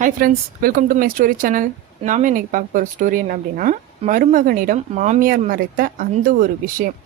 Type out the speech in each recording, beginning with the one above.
Hi friends, welcome to my story channel. நாம் இன்றைக்கி பார்க்க போகிற ஸ்டோரி என்ன அப்படின்னா, மருமகனிடம் மாமியார் மறைத்த அந்த ஒரு விஷயம்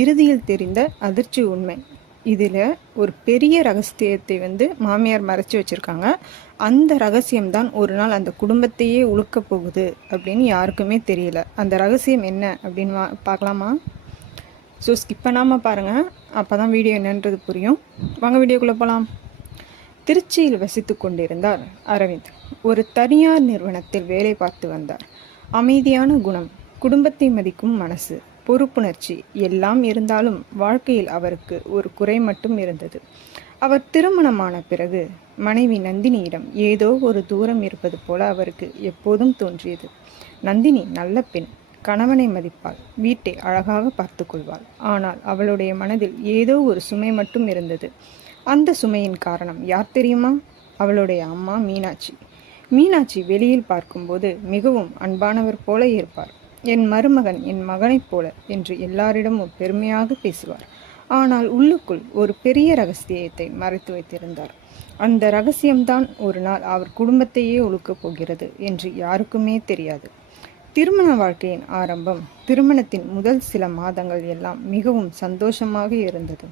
இறுதியில் தெரிந்த அதிர்ச்சி உண்மை. இதில் ஒரு பெரிய ரகசியத்தை மாமியார் மறைச்சி வச்சுருக்காங்க. அந்த ரகசியம்தான் ஒரு நாள் அந்த குடும்பத்தையே உழுக்க போகுது அப்படின்னு யாருக்குமே தெரியல. அந்த ரகசியம் என்ன அப்படின்னு பார்க்கலாமா? ஸோ ஸ்கிப் பண்ணாமல் பாருங்கள், அப்போ தான் வீடியோ என்னன்றது புரியும். வாங்க வீடியோக்குள்ளே போகலாம். திருச்சியில் வசித்து கொண்டிருந்தார் அரவிந்த். ஒரு தனியார் நிறுவனத்தில் வேலை பார்த்து வந்தார். அமைதியான குணம், குடும்பத்தை மதிக்கும் மனசு, பொறுப்புணர்ச்சி எல்லாம் இருந்தாலும் வாழ்க்கையில் அவருக்கு ஒரு குறை மட்டும் இருந்தது. அவர் திருமணமான பிறகு மனைவி நந்தினியிடம் ஏதோ ஒரு தூரம் இருப்பது போல அவருக்கு எப்போதும் தோன்றியது. நந்தினி நல்ல பெண், கணவனை மதிப்பாள், வீட்டை அழகாக பார்த்து கொள்வாள். ஆனால் அவளுடைய மனதில் ஏதோ ஒரு சுமை மட்டும் இருந்தது. அந்த சுமையின் காரணம் யார் தெரியுமா? அவளுடைய அம்மா மீனாட்சி. மீனாட்சி வெளியில் பார்க்கும்போது மிகவும் அன்பானவர் போல இருப்பார். என் மருமகன் என் மகனைப் போல என்று எல்லாரிடமும் பெருமையாக பேசுவார். ஆனால் உள்ளுக்குள் ஒரு பெரிய ரகசியத்தை மறைத்து வைத்திருந்தார். அந்த ரகசியம்தான் ஒரு நாள் அவர் குடும்பத்தையே ஒழுக்கப் போகிறது என்று யாருக்குமே தெரியாது. திருமண வாழ்க்கையின் ஆரம்பம், திருமணத்தின் முதல் சில மாதங்கள் எல்லாம் மிகவும் சந்தோஷமாக இருந்தது.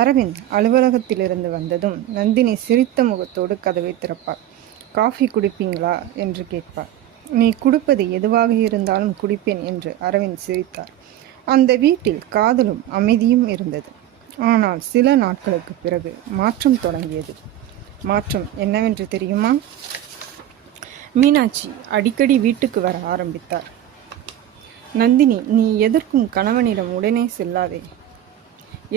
அரவிந்த் அலுவலகத்திலிருந்து வந்ததும் நந்தினி சிரித்த முகத்தோடு கதவை திறப்பாள். காஃபி குடிப்பீங்களா என்று கேட்பார். நீ குடிப்பது எதுவாக இருந்தாலும் குடிப்பேன் என்று அரவிந்த் சிரித்தார். அந்த வீட்டில் காதலும் அமைதியும் இருந்தது. ஆனால் சில நாட்களுக்கு பிறகு மாற்றம் தொடங்கியது. மாற்றம் என்னவென்று தெரியுமா? மீனாட்சி அடிக்கடி வீட்டுக்கு வர ஆரம்பித்தார். நந்தினி, நீ எதற்கும் கணவனிடம் உடனே செல்லாதே,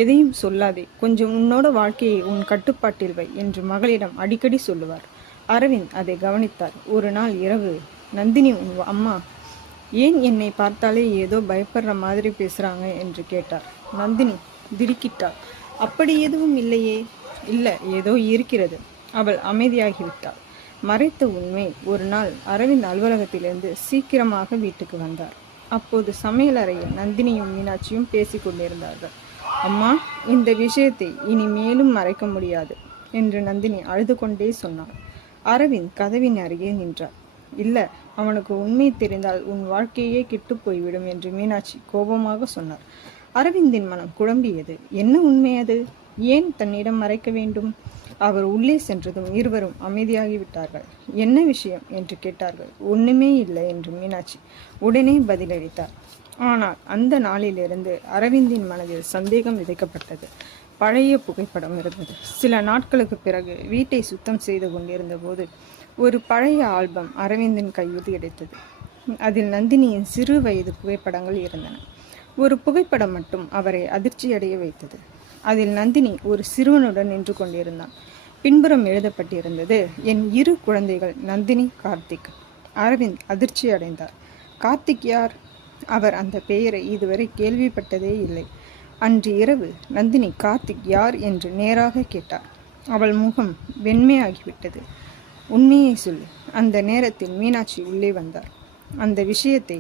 எதையும் சொல்லாதே, கொஞ்சம் உன்னோட வாழ்க்கையை உன் கட்டுப்பாட்டில் வை என்று மகளிடம் அடிக்கடி சொல்லுவார். அரவிந்த் அதை கவனித்தார். ஒரு நாள் இரவு, நந்தினி, உன் அம்மா ஏன் என்னை பார்த்தாலே ஏதோ பயப்படுற மாதிரி பேசுகிறாங்க என்று கேட்டார். நந்தினி திடுக்கிட்டாள். அப்படி எதுவும் இல்லையே. இல்லை, ஏதோ இருக்கிறது. அவள் அமைதியாகிவிட்டாள். மறைத்த உண்மை, ஒரு நாள் அரவிந்த் அலுவலகத்திலிருந்து சீக்கிரமாக வீட்டுக்கு வந்தார். அப்போது சமையலறையில் நந்தினியும் மீனாட்சியும் பேசி கொண்டிருந்தார்கள். அம்மா, இந்த விஷயத்தை இனி மேலும் மறைக்க முடியாது என்று நந்தினி அழுது கொண்டே சொன்னாள். அரவிந்த் கதவின் அருகே நின்றார். இல்லை, அவனுக்கு உண்மை தெரிந்தால் உன் வாழ்க்கையே கெட்டு போய்விடும் என்று மீனாட்சி கோபமாக சொன்னார். அரவிந்தின் மனம் குழம்பியது. என்ன உண்மை அது? ஏன் தன்னிடம் மறைக்க வேண்டும்? அவர் உள்ளே சென்றதும் இருவரும் அமைதியாகிவிட்டார்கள். என்ன விஷயம் என்று கேட்டார்கள். ஒன்றுமே இல்லை என்று மீனாட்சி உடனே பதிலளித்தார். ஆனால் அந்த நாளிலிருந்து அரவிந்தின் மனதில் சந்தேகம் விதைக்கப்பட்டது. பழைய புகைப்படம் இருந்தது. சில நாட்களுக்கு பிறகு வீட்டை சுத்தம் செய்து கொண்டிருந்த போது ஒரு பழைய ஆல்பம் அரவிந்தின் கையில் கிடைத்தது. அதில் நந்தினியின் சிறு வயது புகைப்படங்கள் இருந்தன. ஒரு புகைப்படம் மட்டும் அவரை அதிர்ச்சியடைய வைத்தது. அதில் நந்தினி ஒரு சிறுவனுடன் நின்று கொண்டிருந்தான். பின்புறம் எழுதப்பட்டிருந்தது, என் 2 குழந்தைகள் நந்தினி, கார்த்திக். அரவிந்த் அதிர்ச்சி அடைந்தார். கார்த்திக் யார்? அவர் அந்த பெயரை இதுவரை கேள்விப்பட்டதே இல்லை. அன்று இரவு நந்தினி கார்த்திக் யார் என்று நேராக கேட்டார். அவள் முகம் வெண்மையாகிவிட்டது. உண்மையை சொல்லு. அந்த நேரத்தில் மீனாட்சி உள்ளே வந்தார். அந்த விஷயத்தை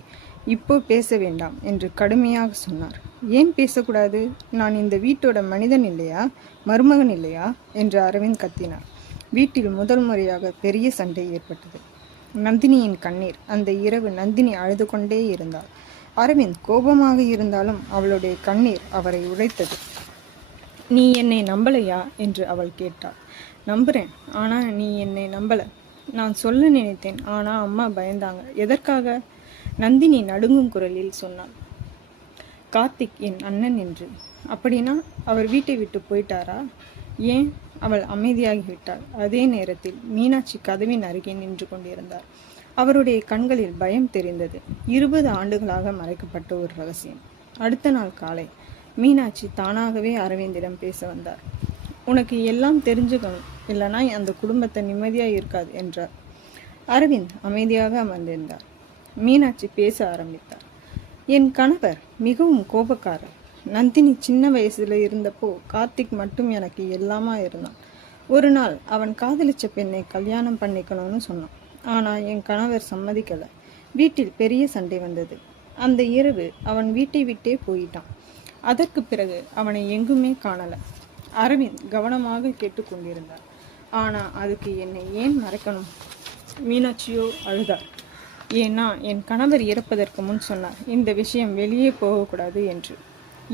இப்போ பேச வேண்டாம் என்று கடுமையாக சொன்னார். ஏன் பேசக்கூடாது? நான் இந்த வீட்டோட மனிதன் இல்லையா? மருமகன் இல்லையா என்று அரவிந்த் கத்தினார். வீட்டில் முதல் முறையாக பெரிய சண்டை ஏற்பட்டது. நந்தினியின் கண்ணீர். அந்த இரவு நந்தினி அழுது கொண்டே இருந்தாள். அரவிந்த் கோபமாக இருந்தாலும் அவளுடைய கண்ணீர் அவரை உடைத்தது. நீ என்னை நம்பலையா என்று அவள் கேட்டாள். நம்புகிறேன், ஆனால் நீ என்னை நம்பலை. நான் சொல்ல நினைத்தேன், ஆனால் அம்மா பயந்தாங்க. எதற்காக? நந்தினி நடுங்கும் குரலில் சொன்னாள். கார்த்திக் என் அண்ணன் என்று. அப்படின்னா அவர் வீட்டை விட்டு போயிட்டாரா? ஏன்? அவள் அமைதியாகிவிட்டாள். அதே நேரத்தில் மீனாட்சி கதவின் அருகே நின்று கொண்டிருந்தார். அவருடைய கண்களில் பயம் தெரிந்தது. 20 ஆண்டுகளாக மறைக்கப்பட்ட ஒரு ரகசியம். அடுத்த நாள் காலை மீனாட்சி தானாகவே அரவிந்திடம் பேச வந்தார். உனக்கு எல்லாம் தெரிஞ்சுக்கணும், இல்லைனா அந்த குடும்பத்தை நிம்மதியாக இருக்காது என்றார். அரவிந்த் அமைதியாக அமர்ந்திருந்தார். மீனாட்சி பேச ஆரம்பித்தார். என் கணவர் மிகவும் கோபக்காரர். நந்தினி சின்ன வயசுல இருந்தப்போ கார்த்திக் மட்டும் எனக்கு எல்லாமா இருந்தான். ஒரு நாள் அவன் காதலிச்ச பெண்ணை கல்யாணம் பண்ணிக்கணும்னு சொன்னான். ஆனால் என் கணவர் சம்மதிக்கலை. வீட்டில் பெரிய சண்டை வந்தது. அந்த இரவு அவன் வீட்டை விட்டே போயிட்டான். அதற்கு பிறகு அவனை எங்குமே காணலை. அரவிந்த் கவனமாக கேட்டுக்கொண்டிருந்தார். ஆனால் அதுக்கு என்னை ஏன் மறைக்கணும்? மீனாட்சியோ அழுதார். ஏன்னா என் கணவர் இறப்பதற்கு முன் சொன்னார் இந்த விஷயம் வெளியே போகக்கூடாது என்று.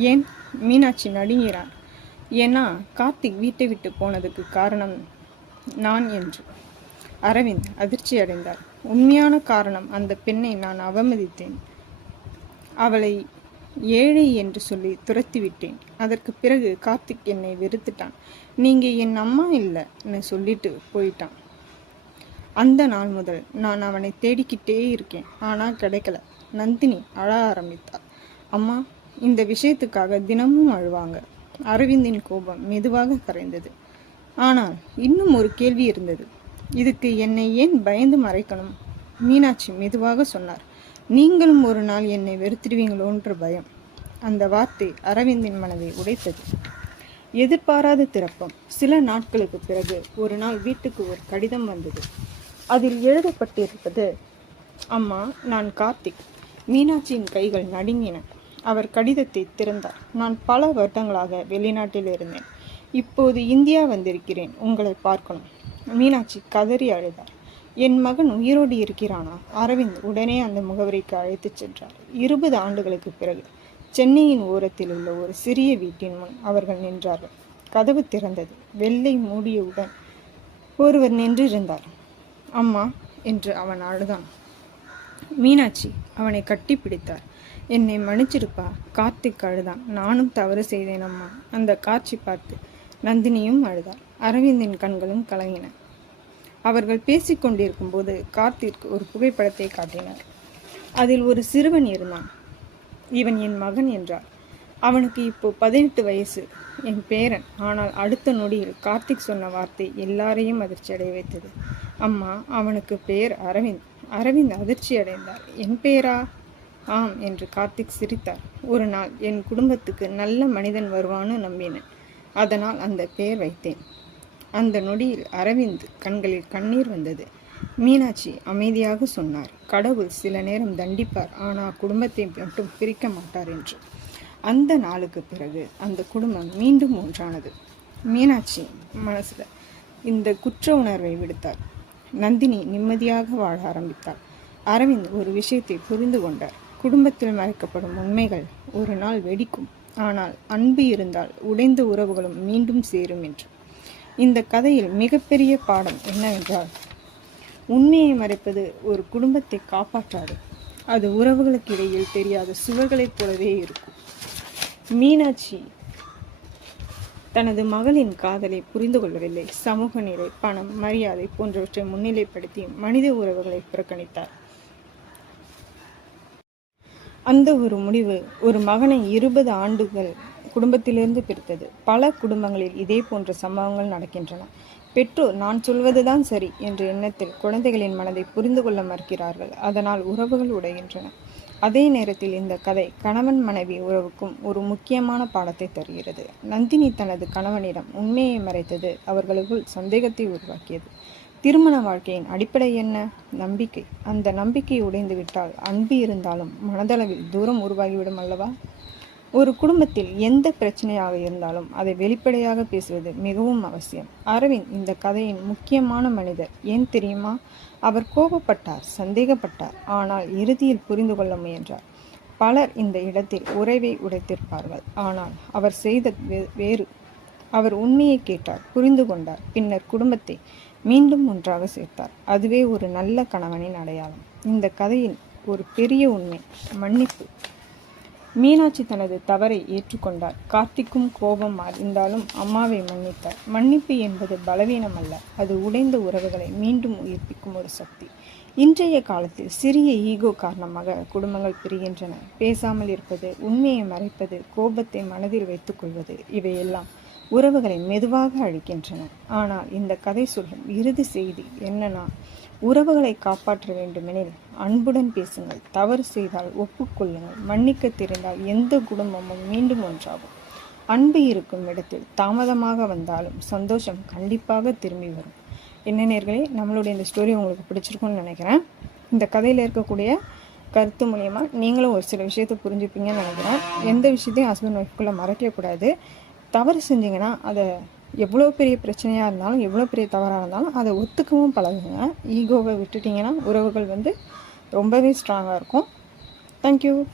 ஏன்? மீனாட்சி நடுங்கிறார். ஏன்னா கார்த்திக் வீட்டை விட்டு போனதுக்கு காரணம் நான் என்று. அரவிந்த் அதிர்ச்சி அடைந்தார். உண்மையான காரணம், அந்த பெண்ணை நான் அவமதித்தேன். அவளை ஏழை என்று சொல்லி துரத்திவிட்டேன். அதற்கு பிறகு கார்த்திக் என்னை வெறுத்துட்டான். நீங்க என் அம்மா இல்லைன்னு சொல்லிட்டு போயிட்டான். அந்த நாள் முதல் நான் அவனை தேடிக்கிட்டே இருக்கேன், ஆனால் கிடைக்கல. நந்தினி அழ ஆரம்பித்தாள். அம்மா, இந்த விஷயத்துக்காக தினமும் அழுவாங்க. அரவிந்தின் கோபம் மெதுவாக கரைந்தது. ஆனால் இன்னும் ஒரு கேள்வி இருந்தது. இதுக்கு என்னை ஏன் பயந்து மறைக்கணும்? மீனாட்சி மெதுவாக சொன்னார். நீங்களும் ஒரு நாள் என்னை வெறுத்திடுவீங்களோன்ற பயம். அந்த வார்த்தை அரவிந்தின் மனதை உடைத்தது. எதிர்பாராத திறப்பம். சில நாட்களுக்கு பிறகு ஒரு நாள் வீட்டுக்கு ஒரு கடிதம் வந்தது. அதில் எழுதப்பட்டிருப்பது, அம்மா, நான் கார்த்திக். மீனாட்சியின் கைகள் நடுங்கின. அவர் கடிதத்தை திறந்தார். நான் பல வருடங்களாக வெளிநாட்டில் இருந்தேன். இப்போது இந்தியா வந்திருக்கிறேன். உங்களை பார்க்கணும். மீனாட்சி கதறி அழுதார். என் மகன் உயிரோடு இருக்கிறானா? அரவிந்த் உடனே அந்த முகவரிக்கு அழைத்துச் சென்றார். 20 ஆண்டுகளுக்கு பிறகு சென்னையின் ஓரத்தில் உள்ள ஒரு சிறிய வீட்டின் முன் அவர்கள் நின்றார்கள். கதவு திறந்தது. வெள்ளை மூடியவுடன் ஒருவர் நின்றிருந்தார். அம்மா என்று அவன் அழுதான். மீனாட்சி அவனை கட்டி பிடித்தார். என்னை மன்னிச்சிருப்பா. கார்த்திக் அழுதான். நானும் தவறு செய்தேன் அம்மா. அந்த காட்சி பார்த்து நந்தினியும் அழுதார். அரவிந்தின் கண்களும் கலங்கின. அவர்கள் பேசிக்கொண்டிருக்கும் போது கார்த்திக் ஒரு புகைப்படத்தை காட்டினார். அதில் ஒரு சிறுவன் இருந்தான். இவன் என் மகன் என்றார். அவனுக்கு இப்போ 18 வயசு, என் பேரன். ஆனால் அடுத்த நொடியில் கார்த்திக் சொன்ன வார்த்தை எல்லாரையும் அதிர்ச்சி அடைய வைத்தது. அம்மா, அவனுக்கு பெயர் அரவிந்த். அரவிந்த் அதிர்ச்சி அடைந்தார். என் பெயரா? ஆம் என்று கார்த்திக் சிரித்தார். ஒரு நாள் என் குடும்பத்துக்கு நல்ல மனிதன் வருவான்னு நம்பினேன். அதனால் அந்த பெயர் வைத்தேன். அந்த நொடியில் அரவிந்த் கண்களில் கண்ணீர் வந்தது. மீனாட்சி அமைதியாக சொன்னார். கடவுள் சில நேரம் தண்டிப்பார், ஆனால் குடும்பத்தை மட்டும் பிரிக்க மாட்டார் என்று. அந்த நாளுக்கு பிறகு அந்த குடும்பம் மீண்டும் ஒன்றானது. மீனாட்சி மனசில் இந்த குற்ற உணர்வை விடுத்தார். நந்தினி நிம்மதியாக வாழ ஆரம்பித்தார். அரவிந்த் ஒரு விஷயத்தை புரிந்து கொண்டார். குடும்பத்தில் மறைக்கப்படும் உண்மைகள் ஒரு நாள் வெடிக்கும். ஆனால் அன்பு இருந்தால் உடைந்த உறவுகளும் மீண்டும் சேரும் என்று. இந்த கதையில் மிகப்பெரிய பாடம் என்னவென்றால், உண்மையை மறைப்பது ஒரு குடும்பத்தை காப்பாற்றாது. அது உறவுகளுக்கு இடையில் தெரியாத சுவர்களைப் போலவே இருக்கும். மீனாட்சி தனது மகளின் காதலை புரிந்து கொள்ளவில்லை. சமூக நிலை, பணம், மரியாதை போன்றவற்றை முன்னிலைப்படுத்தி மனித உறவுகளை புறக்கணித்தார். அந்த ஒரு முடிவு ஒரு மகனை 20 ஆண்டுகள் குடும்பத்திலிருந்து பிரித்தது. பல குடும்பங்களில் இதே போன்ற சம்பவங்கள் நடக்கின்றன. பெற்றோர் நான் சொல்வதுதான் சரி என்ற எண்ணத்தில் குழந்தைகளின் மனதை புரிந்து கொள்ள மறுக்கிறார்கள். அதனால் உறவுகள் உடைகின்றன. அதே நேரத்தில் இந்த கதை கணவன் மனைவி உறவுக்கும் ஒரு முக்கியமான பாடத்தை தருகிறது. நந்தினி தனது கணவனிடம் உண்மையை மறைத்தது அவர்களுக்குள் சந்தேகத்தை உருவாக்கியது. திருமண வாழ்க்கையின் அடிப்படை என்ன? நம்பிக்கை. அந்த நம்பிக்கை உடைந்துவிட்டால் அன்பு இருந்தாலும் மனதளவில் தூரம் உருவாகிவிடும் அல்லவா? ஒரு குடும்பத்தில் எந்த பிரச்சனையாக இருந்தாலும் அதை வெளிப்படையாக பேசுவது மிகவும் அவசியம். அரவிந்த் இந்த கதையின் முக்கியமான மனிதர். ஏன் தெரியுமா? அவர் கோபப்பட்டார், சந்தேகப்பட்டார், ஆனால் இறுதியில் புரிந்து கொள்ள முயன்றார். பலர் இந்த இடத்தில் உறவை உடைத்திருப்பார்கள், ஆனால் அவர் செய்த வேறு. அவர் உண்மையை கேட்டார், புரிந்து கொண்டார், பின்னர் குடும்பத்தை மீண்டும் ஒன்றாக சேர்த்தார். அதுவே ஒரு நல்ல கணவனின் அடையாளம். இந்த கதையின் ஒரு பெரிய உண்மை மன்னிப்பு. மீனாட்சி தனது தவறை ஏற்றுக்கொண்டார். கார்த்திக்கும் கோபம் இருந்தாலும் அம்மாவை மன்னித்தார். மன்னிப்பு என்பது பலவீனம் அல்ல, அது உடைந்த உறவுகளை மீண்டும் உயிர்ப்பிக்கும் ஒரு சக்தி. இன்றைய காலத்தில் சிறிய ஈகோ காரணமாக குடும்பங்கள் பிரிகின்றன. பேசாமல் இருப்பது, உண்மையை மறைப்பது, கோபத்தை மனதில் வைத்துக் கொள்வது, இவையெல்லாம் உறவுகளை மெதுவாக அழிக்கின்றன. ஆனால் இந்த கதை சொல்லும் இறுதி செய்தி என்னன்னா, உறவுகளை காப்பாற்ற வேண்டுமெனில் அன்புடன் பேசுங்கள். தவறு செய்தால் ஒப்புக்கொள்ளுங்கள். மன்னிக்க தெரிந்தால் எந்த குடும்பமும் மீண்டும் ஒன்றாகும். அன்பு இருக்கும் இடத்தில் தாமதமாக வந்தாலும் சந்தோஷம் கண்டிப்பாக திரும்பி வரும். என்ன நேயர்களே, நம்மளுடைய இந்த ஸ்டோரி உங்களுக்கு பிடிச்சிருக்கும்னு நினைக்கிறேன். இந்த கதையில் இருக்கக்கூடிய கருத்து மூலியமாக நீங்களும் ஒரு சில விஷயத்தை புரிஞ்சுப்பீங்கன்னு நினைக்கிறேன். எந்த விஷயத்தையும் ஹஸ்பண்ட் ஒய்ஃப்குள்ளே மறைக்கக்கூடாது. தவறு செஞ்சிங்கன்னா அதை எவ்வளோ பெரிய பிரச்சனையாக இருந்தாலும் எவ்வளோ பெரிய தவறாக இருந்தாலும் அதை ஒத்துக்கவும் பழகுங்க. ஈகோவை விட்டுட்டிங்கன்னா உறவுகள் வந்து ரொம்பவே ஸ்ட்ராங்காக இருக்கும். தேங்க்யூ.